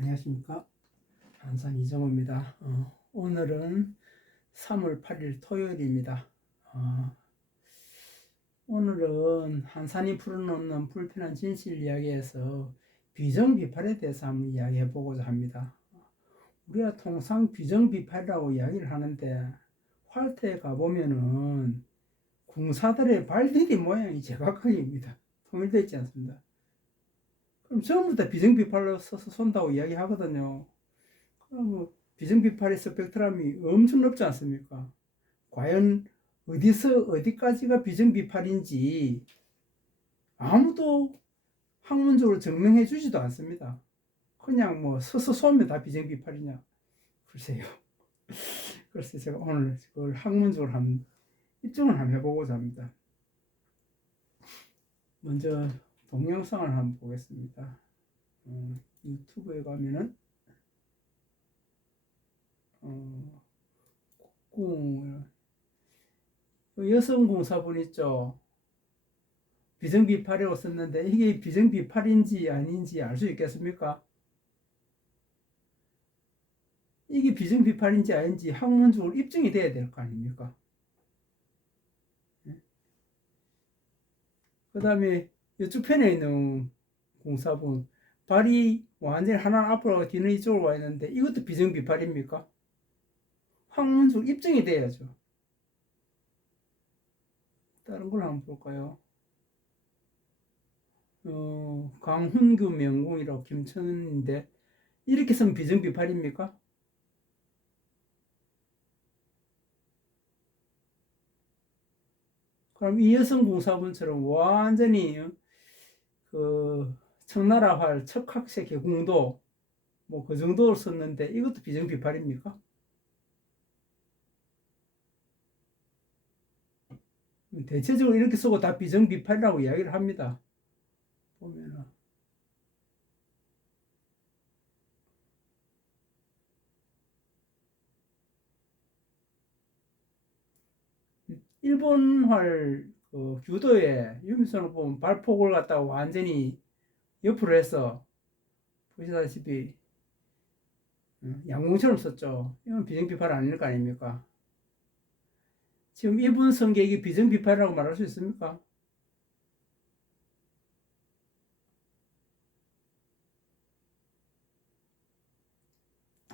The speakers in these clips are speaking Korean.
안녕하십니까. 한산 이정호입니다. 오늘은 3월 8일 토요일입니다. 오늘은 한산이 풀어놓는 불편한 진실 이야기에서 비정비팔에 대해서 한번 이야기해 보고자 합니다. 우리가 통상 비정비팔이라고 이야기를 하는데 활터에 가보면은 궁사들의 발디디 모양이 제각각입니다. 통일되어 있지 않습니다. 그럼 전부 다 비정비팔로 써서 쏜다고 이야기하거든요. 그럼 비정비팔의 스펙트럼이 엄청 넓지 않습니까? 과연 어디서 어디까지가 비정비팔인지 아무도 학문적으로 증명해 주지도 않습니다. 그냥 뭐 서서 쏘면 다 비정비팔이냐? 글쎄요. 그래서 제가 오늘 그걸 학문적으로 한번 입증을 한번 해보고자 합니다. 먼저 동영상을 한번 보겠습니다. 유튜브에 가면은 여성공사분 있죠. 비정비팔이라고 썼는데 이게 비정비팔인지 아닌지 알 수 있겠습니까? 이게 비정비팔인지 아닌지 학문적으로 입증이 돼야 될 거 아닙니까? 그 다음에 이쪽 편에 있는 공사분 발이 완전히 하나 앞으로 가고 뒤는 이쪽으로 와 있는데 이것도 비정비팔입니까? 학문적으로 입증이 돼야죠. 다른 걸 한번 볼까요? 강훈규 명공이라고 김천인데 이렇게 쓰면 비정비팔입니까? 그럼 이 여성공사분처럼 완전히 그 청나라활 척학세 개궁도 뭐 그 정도로 썼는데 이것도 비정비팔입니까? 대체적으로 이렇게 쓰고 다 비정비팔이라고 이야기를 합니다. 보면은 일본활 규도에 유미선을 보면 발폭을 갖다가 완전히 옆으로 해서 보시다시피 양궁처럼 썼죠. 이건 비정비팔 아닐 거 아닙니까? 지금 일본 성격이 비정비팔이라고 말할 수 있습니까?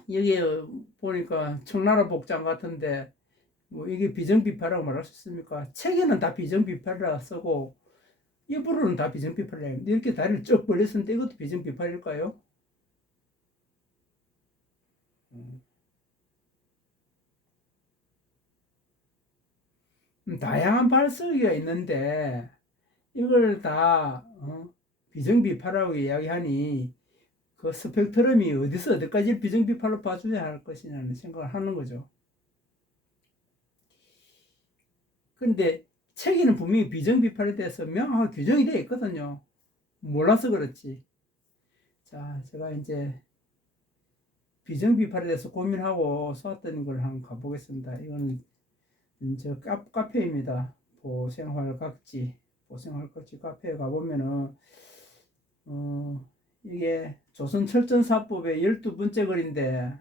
여기에 보니까 청나라 복장 같은데 뭐 이게 비정비팔이라고 말할 수 있습니까? 책에는 다 비정비팔이라 쓰고 입으로는 다 비정비팔이라 이렇게 다리를 쭉 벌렸는데 이것도 비정비팔일까요? 다양한 발성기가 있는데 이걸 다 비정비팔이라고 이야기하니 그 스펙트럼이 어디서 어디까지 비정비팔로 봐줘야 할 것이냐는 생각을 하는 거죠. 근데 책에는 분명히 비정비팔에 대해서 명확하게 규정이 되어 있거든요. 몰라서 그렇지. 자, 제가 이제 비정비팔에 대해서 고민하고 써왔던 걸 한번 가보겠습니다. 이거는 저 카페입니다. 보생활각지 카페에 가보면은 이게 조선철전사법의 12번째 글인데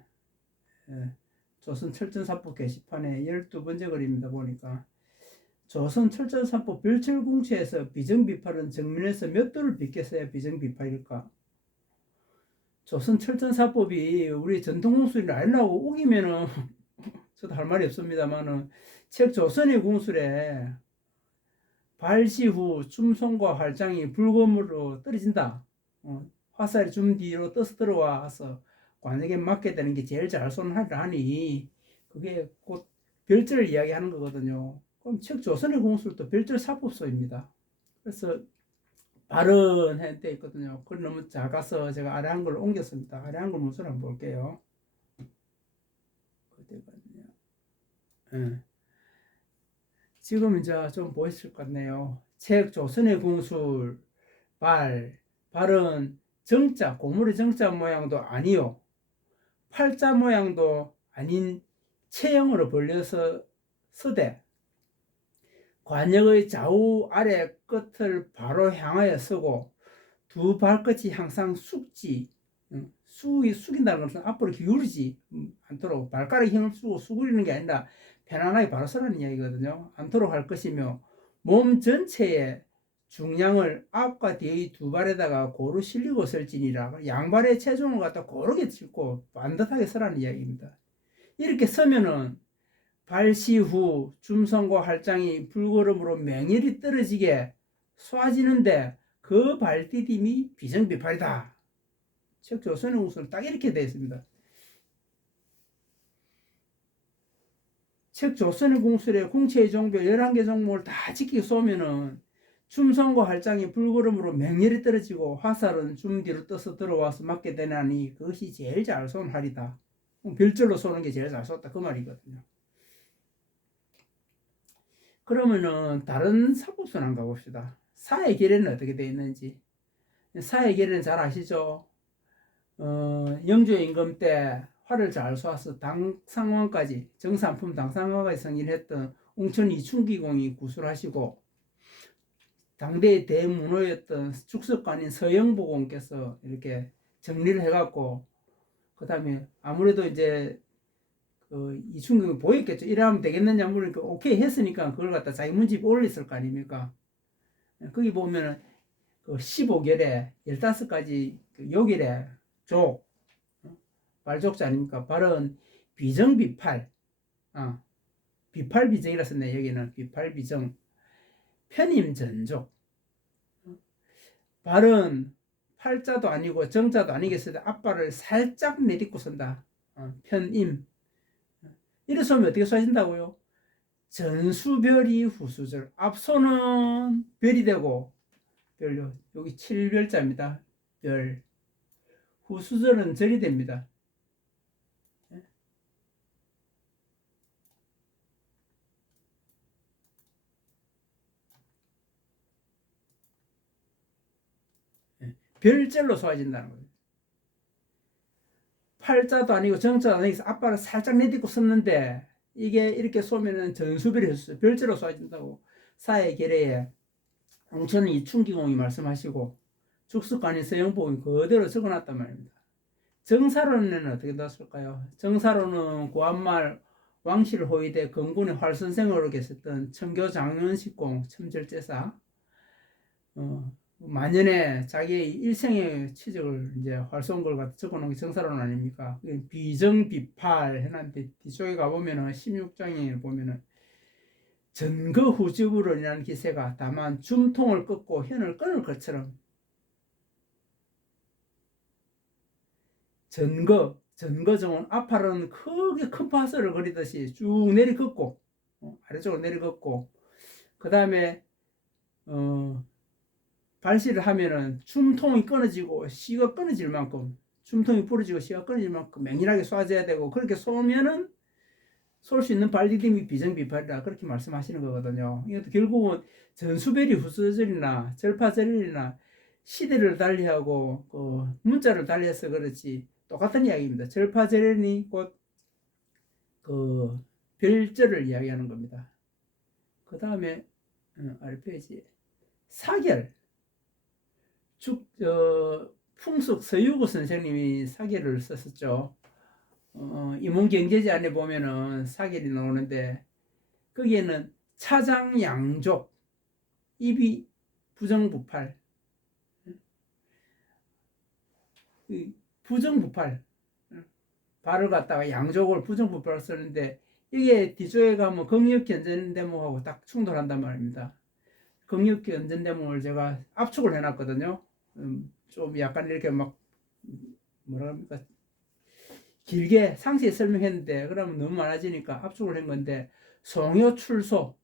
조선철전사법 게시판에 12번째 글입니다. 보니까 조선철전사법 별철궁치에서 비정비팔은 정면에서 몇 도를 비껴서야 비정비팔일까? 조선철전사법이 우리 전통공술이 아니라고 우기면은 저도 할 말이 없습니다만은 책 조선의 공술에 발시 후 춤송과 활장이 불검으로 떨어진다. 화살이 줌 뒤로 떠서 들어와서 관에게 맞게 되는 게 제일 잘 쏘는 하리라 하니 그게 곧 별절을 이야기하는 거거든요. 그럼 책 조선의 공술도 별절 사법서입니다. 그래서 발언 해돼 있거든요. 그건 너무 작아서 제가 아래 한글로 옮겼습니다. 아래 한글 문서를 한번 볼게요. 네. 지금 이제 좀 보이실 것 같네요. 책 조선의 공술 발은 정자 고물의 정자 모양도 아니요 팔자 모양도 아닌 체형으로 벌려서 서되 관역의 좌우 아래 끝을 바로 향하여 서고 두 발끝이 항상 숙지 숙인다는 것은 앞으로 기울이지 않도록 발가락에 힘을 쓰고 수그리는 게 아니라 편안하게 바로 서라는 이야기거든요. 않도록 할 것이며 몸 전체에 중량을 앞과 뒤의 두 발에다가 고루 실리고 설지니라. 양발의 체중을 갖다 고르게 짚고 반듯하게 서라는 이야기입니다. 이렇게 서면은 발시 후 줌선과 할장이 불걸음으로 맹렬히 떨어지게 쏘아지는데 그 발디딤이 비정비팔이다. 책 조선의 공수는 딱 이렇게 되어 있습니다. 책 조선의 공술에 궁체의 종교 11개 종목을 다 지키게 쏘면은 줌선과 할장이 불걸음으로 맹렬히 떨어지고 화살은 줌 뒤로 떠서 들어와서 맞게 되나니 그것이 제일 잘 쏜 활이다. 별절로 쏘는 게 제일 잘 쏜다 그 말이거든요. 그러면은 다른 사법선 한번 가봅시다. 사의 계례는 어떻게 되어 있는지. 사의 계례는 잘 아시죠? 영조 임금 때 활을 잘 쏘아서 당상왕까지 정삼품 당상왕까지 승진했던 웅천 이충기공이 구술하시고 당대의 대문호였던 축석관인 서영보공께서 이렇게 정리를 해갖고 그 다음에 아무래도 이제 그 이충경이 보였겠죠. 이러면 되겠느냐 물으니까 오케이 했으니까 그걸 갖다 자기 문집에 올렸을 거 아닙니까? 거기 보면은 그 15결에 15가지 그 요결에 족 발족자 아닙니까? 발은 비정비팔 비팔비정이라 썼네. 여기는 비팔비정 편임전족 발은 팔자도 아니고 정자도 아니겠어요. 앞발을 살짝 내딛고 쓴다. 편임 이래서 하면 어떻게 써진다고요? 전수별이 후수절 앞손은 별이 되고 별요 여기 7별자입니다. 별 후수절은 절이 됩니다. 별절로 쏘아진다는 거예요. 팔자도 아니고 정자도 아니고 앞발을 살짝 내딛고 썼는데 이게 이렇게 쏘면은 전수별이 했어요. 별절로 쏘아진다고 사의 계례에 웅천 이충기공이 말씀하시고 죽숙관인 서영복이 그대로 적어놨단 말입니다. 정사로는 어떻게 났을까요? 정사로는 고한말 왕실 호위대 건군의 활선생으로 계셨던 청교 장윤식공 첨절제사 만년에 자기의 일생의 취직을 이제 활성한 걸 갖다 적어놓은 게 정사론 아닙니까? 비정비팔 해놨는데 뒤쪽에 가보면은 16장에 보면은 전거후집으로 인한 기세가 다만 줌통을 끊고 현을 끊을 것처럼 전거정은 앞팔은 크게 큰 파스를 그리듯이 쭉 내리긋고 아래쪽으로 내리긋고 그 다음에 발시를 하면은 줌통이 끊어지고 씨가 끊어질 만큼 줌통이 부러지고 씨가 끊어질 만큼 맹렬하게 쏴줘야 되고 그렇게 쏘면은 쏠 수 있는 발디딤이 비정비팔이라 그렇게 말씀하시는 거거든요. 이것도 결국은 전수별이 후수절이나 절파절이나 시대를 달리하고 그 문자를 달리해서 그렇지 똑같은 이야기입니다. 절파절이 곧 그 별절을 이야기하는 겁니다. 그 다음에 아래 페이지 사결 풍속 서유구 선생님이 사결을 썼었죠. 인문경제지 안에 보면은 사결이 나오는데 거기에는 차장양족 입이 부정부팔 부정부팔 발을 갖다가 양족을 부정부팔을 쓰는데 이게 뒤쪽에 가면 긍역견전대목하고 딱 충돌한단 말입니다. 긍역견전대목을 제가 압축을 해놨거든요. 좀 약간 이렇게 막 뭐라 합니까 길게 상세히 설명했는데 그러면 너무 많아지니까 압축을 한 건데 송요 출소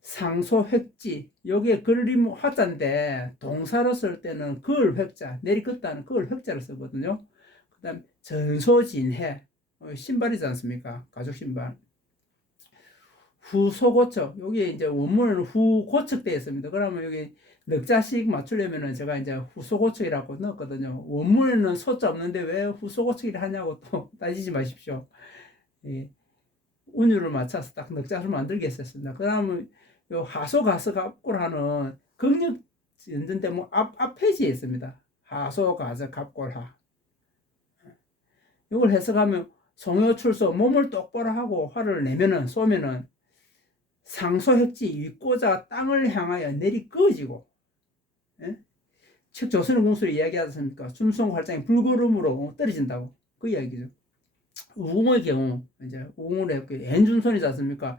상소 획지 여기에 걸림 화자인데 동사로 쓸 때는 걸 획자 내리긋다는 걸 획자를 쓰거든요. 그 다음 전소진해 신발이지 않습니까? 가죽 신발 후소고척 여기 이제 원문은 후고척되어 있습니다. 그러면 여기 넉자씩 맞추려면은 제가 이제 후소고척이라고 넣었거든요. 원문에는 소자 없는데 왜 후소고척이라 하냐고 또 따지지 마십시오. 예. 운율을 맞춰서 딱 넉자를 만들게 했었습니다. 그 다음은 요 하소가서갑고라는 극력 연전대목 앞 페이지에 있습니다. 하소 가저 갑골하. 이걸 해석하면 송효출소 몸을 똑바로 하고 화를 내면은 쏘면은 상소했지 윗고자 땅을 향하여 내리 꺼지고, 예? 즉 조선의 공수를 이야기하지 않습니까? 춤송 활장이 불구름으로 떨어진다고 그 이야기죠. 우궁의 경우 이제 우궁을 엔준손이지 않습니까?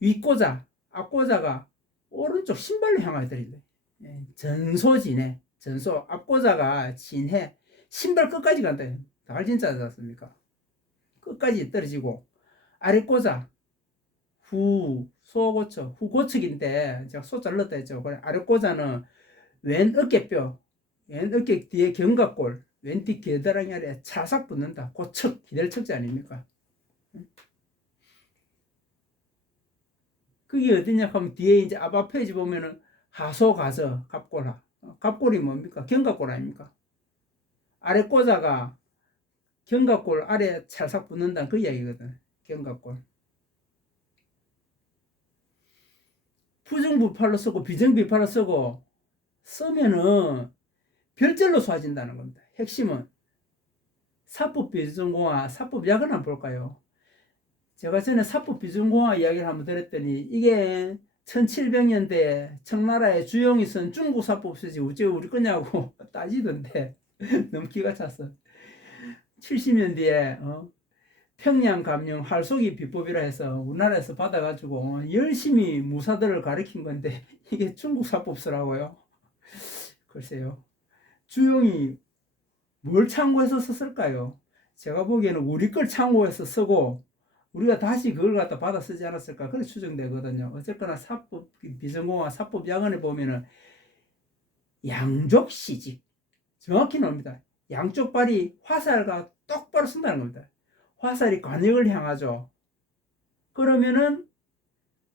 윗고자 앞고자가 오른쪽 신발로 향하여 떨어진다. 전소진해 전소 앞고자가 진해 신발 끝까지 간다. 달진짜지 않습니까? 끝까지 떨어지고 아랫고자 후 소고척 후고척인데 제가 소자를 넣었다 했죠. 아랫고자는 왼 어깨뼈 왼 어깨 뒤에 견갑골 왼뒤 겨드랑이 아래 차삭 붙는다. 고척 기댈척지 아닙니까? 그게 어디냐 하면 뒤에 이제 앞 페이지 보면은 하소 가서 갑골하. 갑골이 뭡니까? 견갑골 아닙니까? 아랫고자가 견갑골 아래 찰싹 붙는다 그 이야기거든. 견갑골. 부정부팔로 쓰고 비정비팔로 쓰면은 별절로 쏘아진다는 겁니다. 핵심은 사법비정공화 사법약을 한번 볼까요? 제가 전에 사법비정공화 이야기를 한번 들었더니 이게 1700년대 청나라의 주영이 쓴 중국사법서지 어째 우리 거냐고 따지던데 너무 기가 찼어. 70년대에 평양감령 활쏘기 비법이라 해서 우리나라에서 받아가지고 열심히 무사들을 가르친 건데 이게 중국사법서라고요. 글쎄요. 주영이 뭘 참고해서 썼을까요? 제가 보기에는 우리 걸 참고해서 쓰고 우리가 다시 그걸 갖다 받아 쓰지 않았을까 그렇게 추정되거든요. 어쨌거나 사법 비정공화 사법약언에 보면은 양족시직 정확히 나옵니다. 양쪽 발이 화살과 똑바로 쓴다는 겁니다. 화살이 관역을 향하죠. 그러면은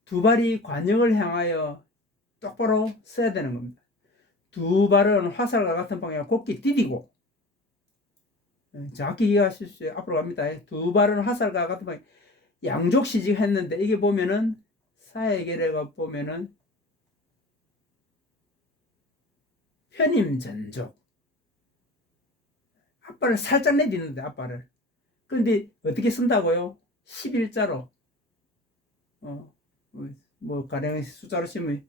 두 발이 관역을 향하여 똑바로 써야 되는 겁니다. 두 발은 화살과 같은 방향 곧게 디디고, 정확히 이해하실 수 있어요. 앞으로 갑니다. 두 발은 화살과 같은 방향 양족 시직했는데 이게 보면은 사회계례가 보면은 편임전족 앞발을 살짝 내딛는데 앞발을 그런데 어떻게 쓴다고요? 11자로 뭐 가령 숫자로 치면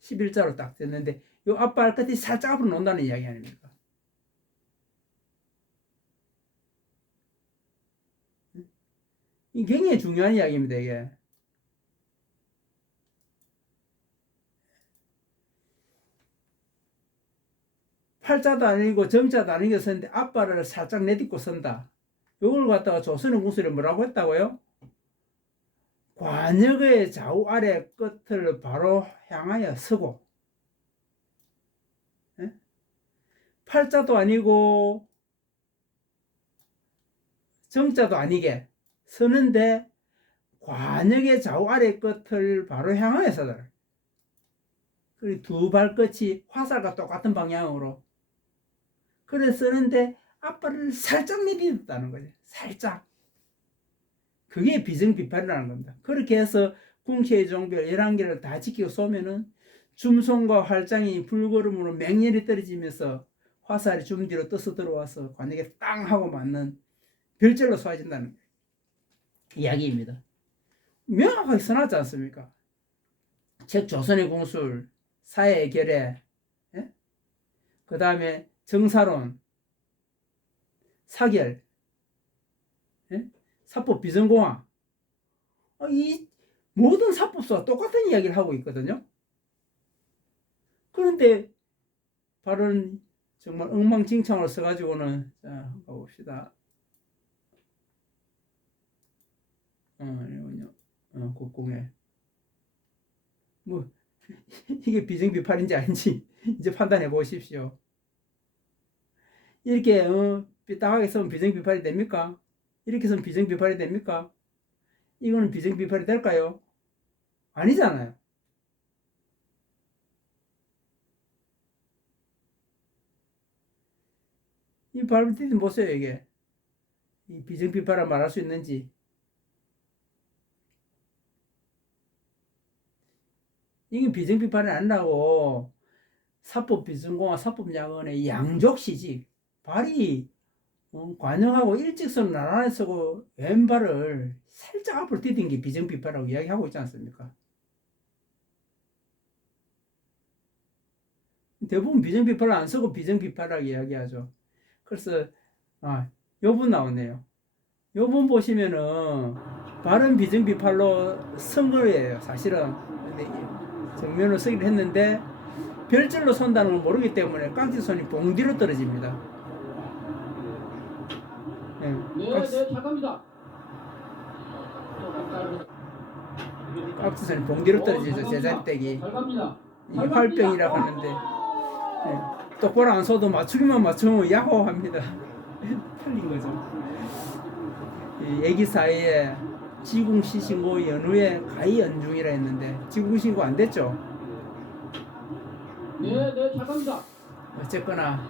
11자로 딱 됐는데 이 앞발 끝이 살짝 앞으로 논다는 이야기 아닙니까? 이 굉장히 중요한 이야기입니다. 이게 팔자도 아니고 정자도 아니고 썼는데 앞발을 살짝 내딛고 쓴다. 이걸 갖다가 조선의 공술이 뭐라고 했다고요? 관역의 좌우 아래 끝을 바로 향하여 서고, 팔자도 아니고 정자도 아니게 서는데 관역의 좌우 아래 끝을 바로 향하여 서더라. 그리고 두 발끝이 화살과 똑같은 방향으로 그래 서는데 앞발을 살짝 내딛었다는 거죠. 살짝. 그게 비정비팔이라는 겁니다. 그렇게 해서 궁시의 종별 11개를 다 지키고 쏘면은 줌손과 활장이 불걸음으로 맹렬히 떨어지면서 화살이 줌 뒤로 떠서 들어와서 관역에 땅 하고 맞는 별절로 쏘아진다는 이야기입니다. 명확하게 써놨지 않습니까? 즉 조선의 공술, 사회의 결의, 예? 그 다음에 정사론, 사결, 예? 사법 비정공화, 이 모든 사법서와 똑같은 이야기를 하고 있거든요. 그런데 발언 정말 엉망진창으로 써가지고는 자 가봅시다. 국공회 뭐 이게 비정비팔인지 아닌지 이제 판단해 보십시오. 이렇게 삐딱하게 쓰면 비정비팔이 됩니까? 이렇게 쓰면 비정비팔이 됩니까? 이거는 비정비팔이 될까요? 아니잖아요. 이 발음 디디 보세요. 이게 이 비정비팔을 말할 수 있는지. 이게 비정비팔이 아니라고 사법 비전공학 사법야근의 양족시직 발이 관역하고 일직선을 나란히 서고 왼발을 살짝 앞으로 디딘 게 비정비파라고 이야기하고 있지 않습니까? 대부분 비정비파를 안 쓰고 비정비파라고 이야기하죠. 그래서 요분 나오네요. 요분 보시면은 발은 비정비팔로 쓴 거예요. 사실은 근데 정면으로 쓰기를 했는데 별절로 선다는 걸 모르기 때문에 깍지손이 봉뒤로 떨어집니다. 네, 잠깐입니다. 깍지선이 봉뒤로 떨어지죠. 제자리떼기. 이게 활병이라고 하는데 똑바로 안 써도 맞추기만 맞추면 야호합니다. 틀린 거죠. 애기 사이에 지궁시 신고 연후에 가히 연중이라 했는데 지궁신고 안 됐죠. 네, 잠깐입니다. 어쨌거나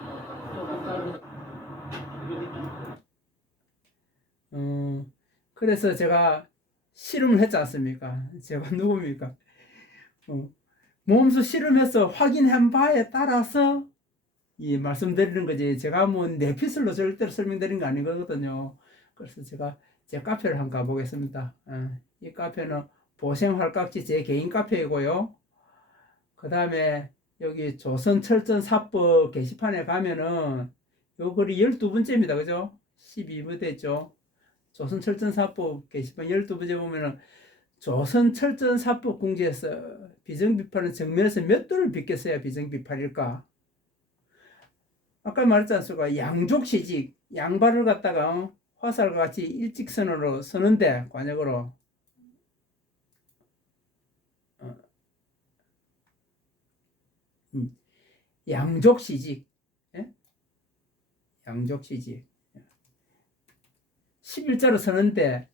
그래서 제가 실험을 했지 않습니까? 제가 누굽니까? 몸소 실험해서 확인한 바에 따라서 말씀드리는 거지. 제가 뭐 내피셜로 절대로 설명드리는 거 아니거든요. 그래서 제가 제 카페를 한번 가보겠습니다. 이 카페는 보생활깍지 제 개인 카페이고요. 그 다음에 여기 조선철전사법 게시판에 가면은 요 글이 12번째입니다. 그죠? 12번 됐죠? 조선철전사법 게시판 12번째 보면은 조선철전사법 공지에서 비정비판은 정면에서 몇 도를 비꼈어야 비정비판일까? 아까 말했지 않습니까? 양족시직, 양발을 갖다가 화살과 같이 일직선으로 서는데 관역으로 양족시직, 예? 양족시직 11자로 서는데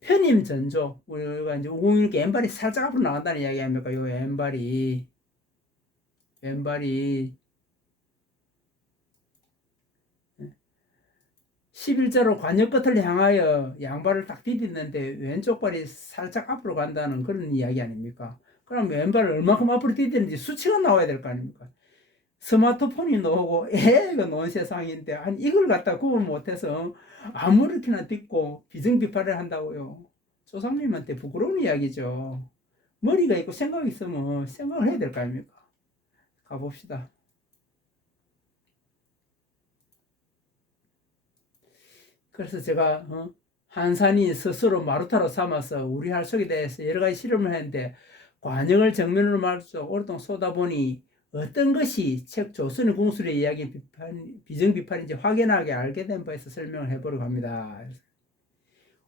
편임전조, 우리가 이제 506 왼발이 살짝 앞으로 나간다는 이야기 아닙니까? 요 왼발이 11자로 관역 끝을 향하여 양발을 딱 디디는데 왼쪽 발이 살짝 앞으로 간다는 그런 이야기 아닙니까? 그럼 왼발을 얼마큼 앞으로 디디는지 수치가 나와야 될 거 아닙니까? 스마트폰이 나오고 애가 나온 세상인데 한 이걸 갖다 구분 못해서 아무렇게나 딛고 비정비파를 한다고요. 조상님한테 부끄러운 이야기죠. 머리가 있고 생각이 있으면 생각을 해야 될 거 아닙니까? 가봅시다. 그래서 제가 한산이 스스로 마루타로 삼아서 우리 할속에 대해서 여러 가지 실험을 했는데 관역을 정면으로 말해서 오랫동안 쏘다 보니 어떤 것이 책 조선의 공술의 이야기 비정비판인지 확연하게 알게 된 바에서 설명을 해보려고 합니다.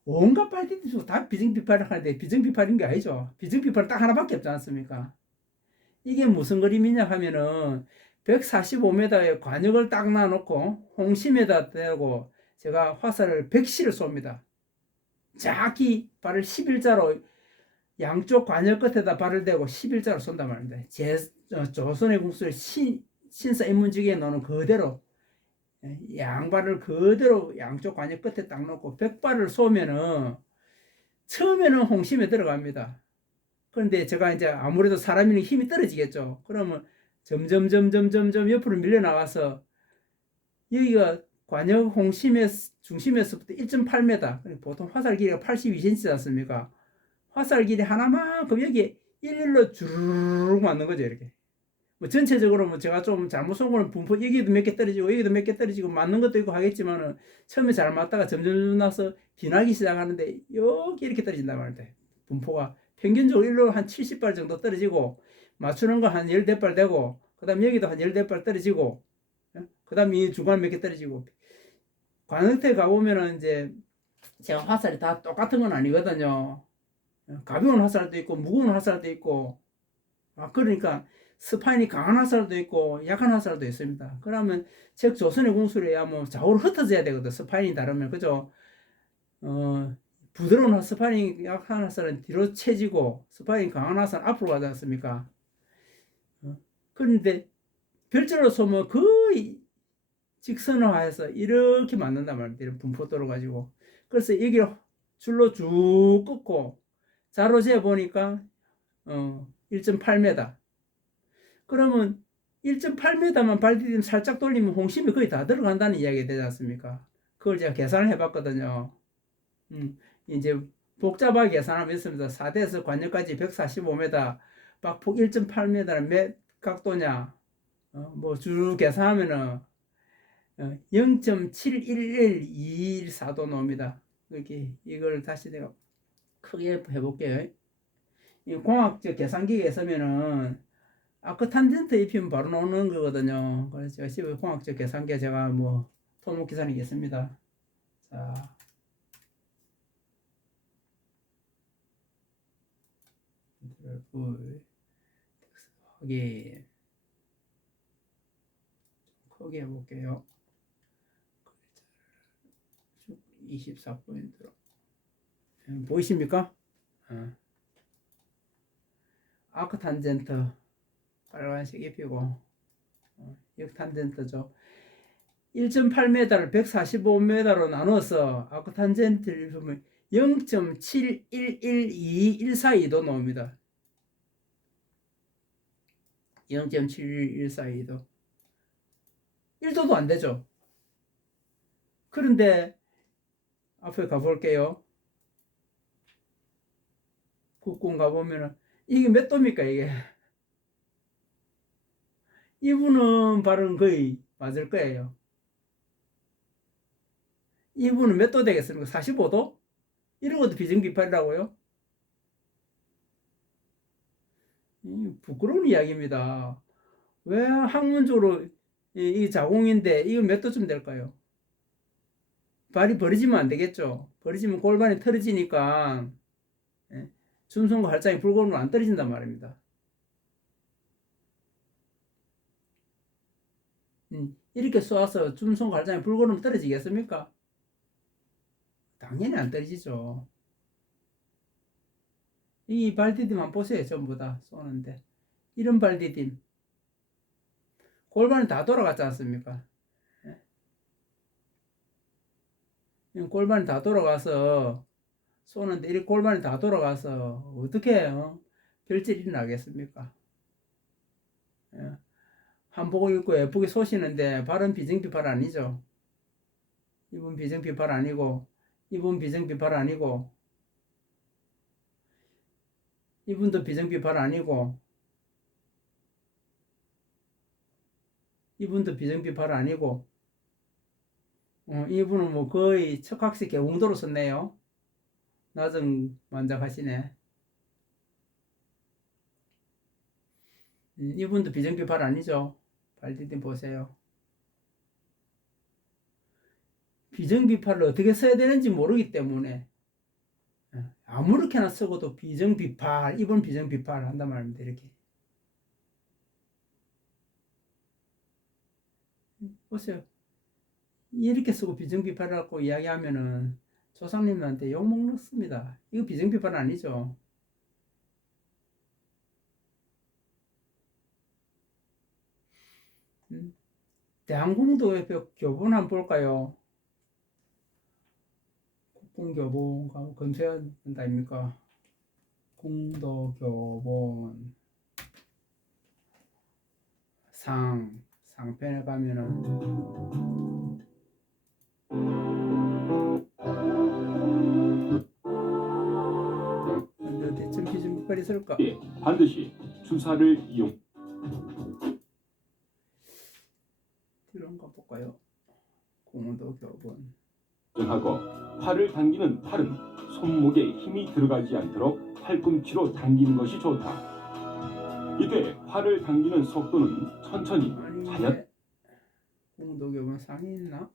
온갖 발디디고 다 비정비판을 하는데 비정비판인 게 아니죠. 비정비판은 딱 하나밖에 없지 않습니까? 이게 무슨 그림이냐 하면은 145m의 관역을 딱 놔놓고 홍심에다 대고 제가 화살을 110을 쏩니다. 정확히 발을 11자로 양쪽 관역 끝에다 발을 대고 11자로 쏜단 말입니다. 조선의 국수를 신사 인문지기에 넣는 그대로 양발을 그대로 양쪽 관역 끝에 딱 놓고 100발을 쏘면은 처음에는 홍심에 들어갑니다. 그런데 제가 이제 아무래도 사람이 힘이 떨어지겠죠. 그러면 점점 옆으로 밀려 나와서 여기가 관역 홍심의 중심에서부터 1.8m, 보통 화살 길이가 82cm지 않습니까? 화살 길이 하나만큼 여기 일일로 주르륵 맞는 거죠, 이렇게. 뭐 전체적으로 뭐 제가 좀 잘못 쏜 거는 분포 여기도 몇 개 떨어지고 여기도 몇 개 떨어지고 맞는 것도 있고 하겠지만은 처음에 잘 맞다가 점점 나서 비나기 시작하는데 여기 이렇게 떨어진단 말이에요. 분포가 평균적으로 일로 한 70발 정도 떨어지고 맞추는 거 한 14발 되고 그다음 여기도 한 14발 떨어지고 그다음 이 중간 몇 개 떨어지고 관역대 가보면은 이제 제가 화살이 다 똑같은 건 아니거든요. 가벼운 화살도 있고 무거운 화살도 있고 그러니까 스파인이 강한 화살도 있고 약한 화살도 있습니다. 그러면 즉 조선의 공술에야 뭐 좌우로 흩어져야 되거든. 스파인이 다르면 그죠? 부드러운 스파인이 약한 화살은 뒤로 채지고 스파인이 강한 화살은 앞으로 가지 않습니까? 그런데 별절로 쏘면 거의 직선화해서 이렇게 맞는단 말이에요. 분포도로 가지고. 그래서 여기를 줄로 쭉 긋고 자로 재 보니까 1.8m. 그러면 1.8m만 발디디면 살짝 돌리면 홍심이 거의 다 들어간다는 이야기가 되지 않습니까? 그걸 제가 계산을 해봤거든요. 이제 복잡하게 계산하면 있습니다. 4대에서 관역까지 145m, 박폭 1.8m는 몇 각도냐? 쭉 계산하면은 0.711214도 나옵니다. 이걸 다시 내가 크게 해볼게요. 이 공학적 계산기에 쓰면은 아크탄젠트 입히면 바로 나오는 거거든요. 그래서 제가 시브 공학적 계산기에 제가 토목 계산이겠습니다. 자, 확인. 크게 해볼게요. 24포인트로. 보이십니까? 아크탄젠트 빨간색 입히고 역탄젠트죠. 1.8m를 145m로 나눠서 아크탄젠트를 입히면 0.711214도 나옵니다. 0.7114도 1도도 안 되죠. 그런데 앞에 가볼게요. 국군 가보면은 이게 몇 도입니까 이게? 이분은 발은 거의 맞을 거예요. 이분은 몇 도 되겠습니까? 45도? 이런 것도 비정비팔이라고요? 부끄러운 이야기입니다. 왜 학문적으로 이 자공인데 이거 몇 도쯤 될까요? 발이 버리지면 안 되겠죠. 버리지면 골반이 틀어지니까 줌손과 할장이 불고름으로 안 떨어진단 말입니다. 이렇게 쏘아서 줌손과 할장이 불고름 떨어지겠습니까? 당연히 안 떨어지죠. 이 발디딤 보세요. 전부 다 쏘는데 이런 발디딤 골반이 다 돌아갔지 않습니까? 골반이 다 돌아가서 쏘는데 이렇게 골반이 다 돌아가서 어떻게 별질이 나겠습니까? 한복 입고 예쁘게 쏘시는데 발은 비정비팔 아니죠. 이분 비정비팔 아니고 이분 비정비팔 아니고 이분도 비정비팔 아니고 이분도 비정비팔 아니고 이분은 거의 척학식 개공도로 썼네요. 나중 만작하시네. 이분도 비정비팔 아니죠. 발디딘 보세요. 비정비팔을 어떻게 써야 되는지 모르기 때문에 아무렇게나 쓰고도 비정비팔, 이분 비정비팔 한단 말입니다. 이렇게 보세요. 이렇게 쓰고 비정비팔이라고 이야기하면은 조상님한테 욕먹습니다. 이거 비정비팔 아니죠. 대한공도의 교본 한번 볼까요? 국군교본 검색해야 된다 아닙니까? 공도교본 상편에 가면은 대충 비정비팔이 있을까? 예, 반드시 주사를 이용. 이런 거 볼까요? 공도교본 하고 팔을 당기는 팔은 손목에 힘이 들어가지 않도록 팔꿈치로 당기는 것이 좋다. 이때 팔을 당기는 속도는 천천히 자연. 공도교본 상이 있나?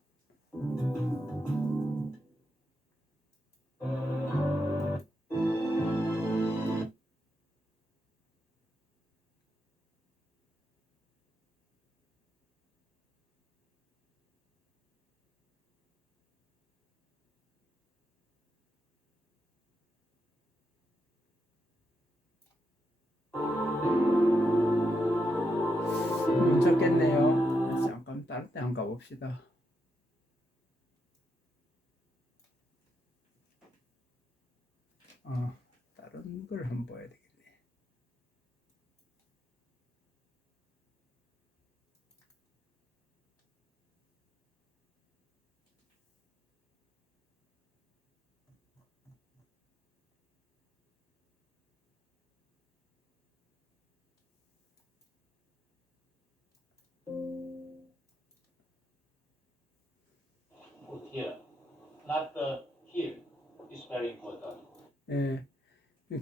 못 찾겠네요. 잠깐 다른 데 한번 가봅시다. 다른 걸 한번 봐야 되겠네. here, not the here, is very important. 예,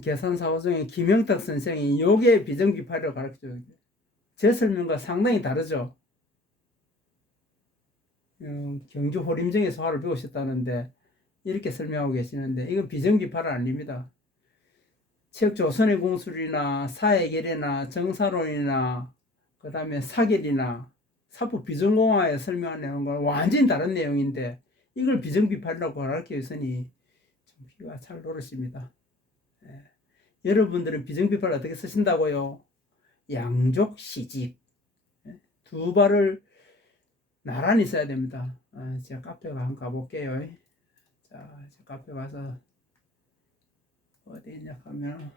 계산사호 중에 김영탁 선생이 요게 비정비파리라고 가르쳐줘요. 제 설명과 상당히 다르죠. 경주 호림정에서 화를 배우셨다는데 이렇게 설명하고 계시는데 이건 비정비파리 아닙니다. 책 조선의 공술이나 사해결이나 정사론이나 그 다음에 사결이나 사법 비전공화에 설명한 내용과 완전히 다른 내용인데 이걸 비정비파리라고 가르쳐 있으니 좀 피가 잘 노릇입니다. 예. 여러분들은 비정비파를 어떻게 쓰신다고요? 양족시직. 예. 두 발을 나란히 써야 됩니다. 제가 카페 한번 가볼게요. 자, 제가 카페 가서 어디 있냐 하면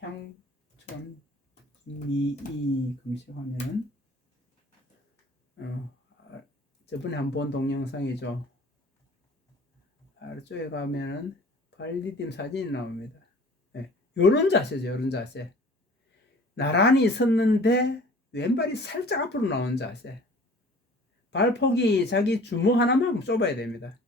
향촌 미이 검색하면은 저번에 한 번 동영상이죠. 아래쪽에 가면은 발디딤 사진이 나옵니다. 네, 요런 자세죠. 요런 자세. 나란히 섰는데 왼발이 살짝 앞으로 나온 자세. 발폭이 자기 주먹 하나만큼 좁아야 됩니다.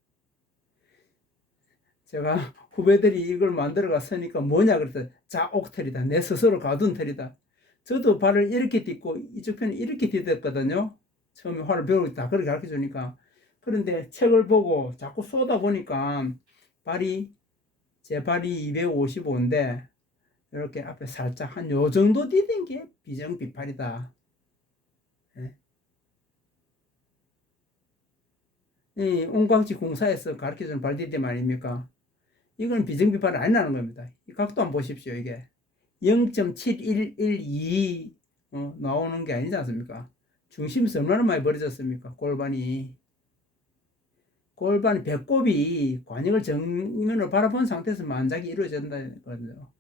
제가 후배들이 이걸 만들어가 쓰니까 뭐냐 그랬더니 자옥털이다. 내 스스로 가둔 털이다. 저도 발을 이렇게 딛고 이쪽 편을 이렇게 딛었거든요. 처음에 활을 배울 때 다 그렇게 가르쳐 주니까. 그런데 책을 보고 자꾸 쏘다 보니까 제 발이 255인데 이렇게 앞에 살짝 한 요 정도 디딘 게 비정비팔이다. 이 온각지 공사에서 가르쳐주는 발디딤 아닙니까? 이건 비정비팔이 아니라는 겁니다. 이 각도 한번 보십시오. 이게 0.7112 나오는 게 아니지 않습니까? 중심에서 얼마나 많이 벌어졌습니까? 골반이 배꼽이 관역을 정면으로 바라본 상태에서 만작이 이루어진다거든요.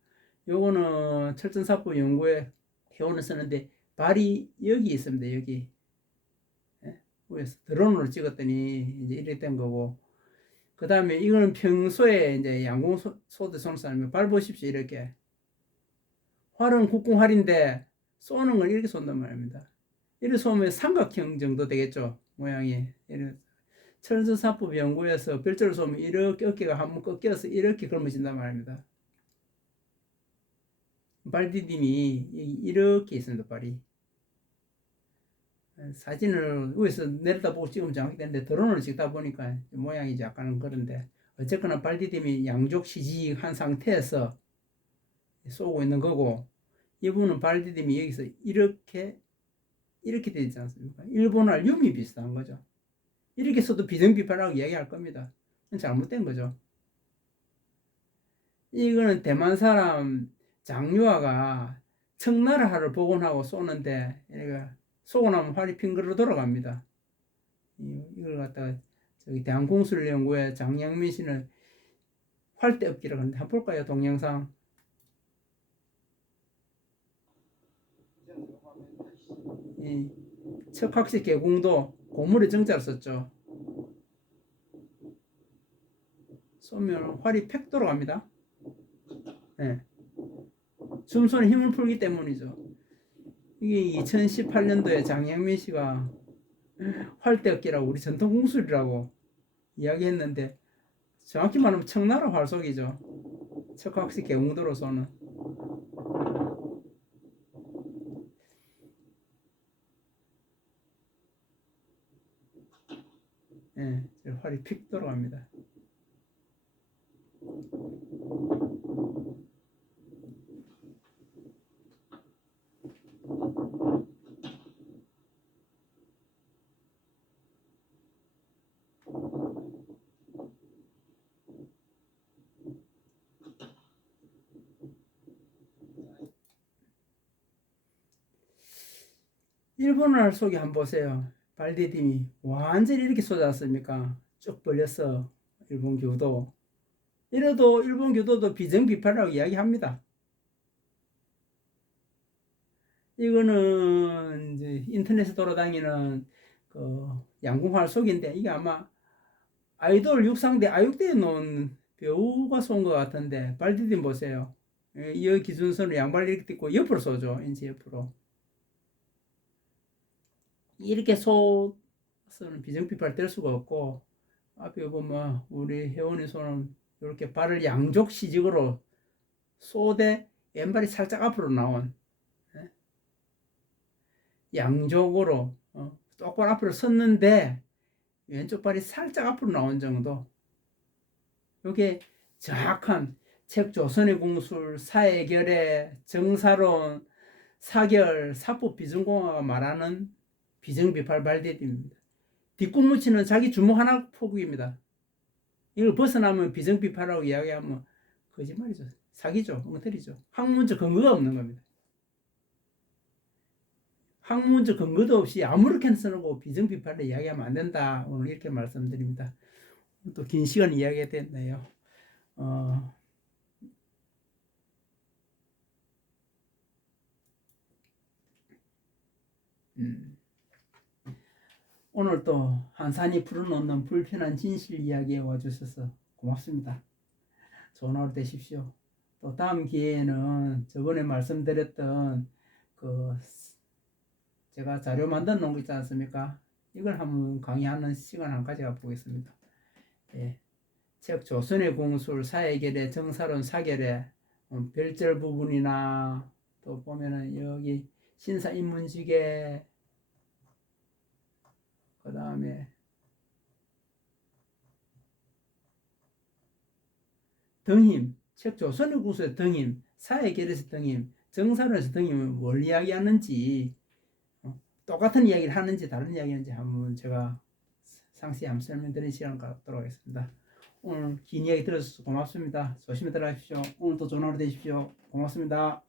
요거는 철전사법 연구에 교훈을 쓰는데 발이 여기 있습니다. 여기 위에서 드론으로 찍었더니 이제 이렇게 된 거고, 그 다음에 이거는 평소에 이제 양궁 소대 쏘는 사람이 발 보십시오. 이렇게 활은 국궁활인데 쏘는 건 이렇게 쏜단 말입니다. 이렇게 쏘면 삼각형 정도 되겠죠, 모양이. 철전사법 연구에서 별자로 쏘면 이렇게 어깨가 한번 꺾여서 이렇게 걸머진단 말입니다. 발디딤이 이렇게 있습니다. 발이. 사진을 위에서 내려다보고 찍으면 정확히 되는데 드론을 찍다 보니까 모양이 약간 그런데 어쨌거나 발디딤이 양족시직한 상태에서 쏘고 있는 거고, 이분은 발디딤이 여기서 이렇게 되지 않습니까? 일본할 유미 비슷한 거죠. 이렇게 써도 비정비파라고 이야기할 겁니다. 잘못된 거죠. 이거는 대만 사람 장유아가 청나라하를 복원하고 쏘는데 쏘고 나면 활이 핑그르 돌아갑니다. 이걸 갖다가 저기 대한공술연구회 장양민 씨는 활대업기라고 하는데 한번 볼까요? 동영상. 이 척학식 개궁도 고물의 정자를 썼죠. 쏘면 활이 팩 돌아갑니다. 네. 줌손에 힘을 풀기 때문이죠. 이게 2018년도에 장양민 씨가 활대업기라고 우리 전통 공술이라고 이야기했는데 정확히 말하면 청나라 활속이죠. 척학식 개궁도로서는. 예, 활이 픽 돌아갑니다. 일본어 속에 한번 보세요. 발디딤이 완전히 이렇게 쏟아졌습니까? 쭉 벌렸어. 일본 교도. 이래도 일본 교도도 비정비파라고 이야기합니다. 이거는 이제 인터넷에 돌아다니는 그 양궁활 속인데 이게 아마 아이돌 육상대 아육대에 놓은 배우가 쏜 것 같은데 발디딤 보세요. 이 기준선으로 양발 이렇게 딛고 옆으로 쏘죠. 인체 옆으로. 이렇게 쏘서는 비정비팔 될 수가 없고, 앞에 보면 우리 혜원이 손은 이렇게 발을 양쪽 시직으로 쏘되 왼발이 살짝 앞으로 나온, 양쪽으로 똑바로 앞으로 섰는데 왼쪽 발이 살짝 앞으로 나온 정도. 이게 정확한 책 조선의 공술, 사해결의 정사론, 사결, 사법 비정공화가 말하는 비정비팔 발디딤입니다. 뒷꿈무치는 자기 주먹 하나 포국입니다. 이걸 벗어나면 비정비팔이라고 이야기하면 거짓말이죠. 사기죠. 엉터리죠. 학문적 근거가 없는 겁니다. 학문적 근거도 없이 아무렇게나 써놓고 비정비팔을 이야기하면 안 된다. 오늘 이렇게 말씀드립니다. 또 긴 시간 이야기가 됐네요. 오늘 또 한산이 풀어놓는 불편한 진실 이야기에 와주셔서 고맙습니다. 좋은 하루 되십시오. 또 다음 기회에는 저번에 말씀드렸던 제가 자료 만든 거 있지 않습니까? 이걸 한번 강의하는 시간 한 가져가 보겠습니다. 예. 책 조선의 공술, 사해결의 정사론, 사결의 별절 부분이나 또 보면은 여기 신사인문지계, 그 다음에 등힘, 책 조선의 공술의 등힘, 사해결에서 등힘, 정사론에서 등힘은 뭘 이야기하는지, 똑같은 이야기를 하는지 다른 이야기를 하는지 한번 제가 상세히 한번 설명드리는 시간 갖도록 하겠습니다. 오늘 긴 이야기 들어주셔서 고맙습니다. 조심히 들어가십시오. 오늘도 좋은 하루 되십시오. 고맙습니다.